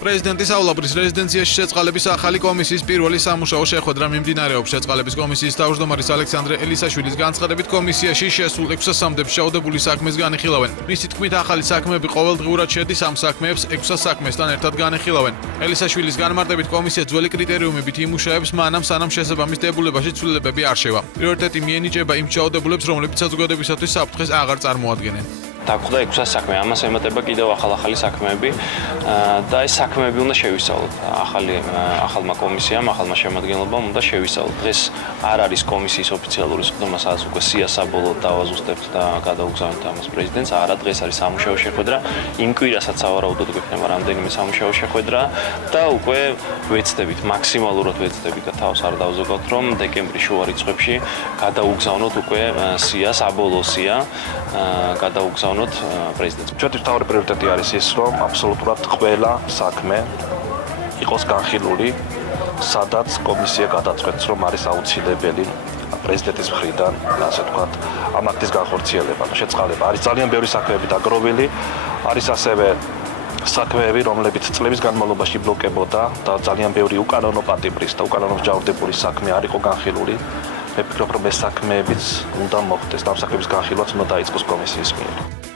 პრეზიდენტის აულაბრის რეზიდენციაში შეწყალების ახალი კომისიის პირველი სამუშაო შეხვედრა მიმდინარეობს. შეწყალების კომისიის თავმჯდომარის ალექსანდრე ელისაშვილის განცხადებით, კომისიაში შესულ 600-მდე შეაუდებული საქმეს განიხილავენ. მისი თქმით, ახალი საქმეები ყოველდღიურად შედის ამ საქმეებს 600 საქმესთან ერთად განიხილავენ. ელისაშვილის განმარტებით, კომისია ძველი კრიტერიუმებით იმუშავებს, მანამ სანამ შესაბამის დებულებაში ცვლილებები არ შევა. პრიორიტეტი მიენიჭება იმ შეაუდებულებს, რომლებიც საზოგადოებისათვის საფრთხეს აღარ წარმოადგენენ. დაგვხვდა 600 საქმე, ამას ემატება კიდევ ახალი საქმეები და ეს საქმეები უნდა შევისწავლოთ. ახალმა კომისიამ, ახალმა შემადგენლობამ უნდა შევისწავლოთ. დღეს არ არის კომისიის ოფიციალური სხდომა, სადაც უკვე სია საბოლოოდ დავაზუსტებთ და გადავუგზავნით ამას პრეზიდენტს. არა, დღეს არის სამუშაო შეხვედრა. იმ კვირასაც სავარაუდოდ გვექნება რამდენიმე სამუშაო შეხვედრა და უკვე ვეცდებით, მაქსიმალურად ვეცდებით და თავს არ დავზოგავთ, რომ დეკემბრის შუა რიცხვებში გადავუგზავნოთ უკვე სია, საბოლოო სია გადავუგზავნოთ პრეზიდენტს. ჩვენთვის მთავარი პრიორიტეტი არის ის, რომ აბსოლუტურად ყველა საქმე იყოს განხილული, სადაც კომისია გადაწყვეტს, რომ არის აუცილებელი პრეზიდენტის მხრიდან, ასე ვთქვათ, ამ აქტის განხორციელება, შეწყალება. არის ძალიან ბევრი საქმეები დაგროვილი, არის ასევე საქმეები, რომლებიც წლების განმავლობაში ბლოკებოდა და ძალიან ბევრი უკანონო პატიმრის და უკანონო მსჯავრდებული საქმე არ იყო განხილული. მე ვფიქრობ, რომ ეს საქმეებიც უნდა მოხდეს და ამ საქმეების განხილვაც უნდა დაიწყოს კომისიის მიერ.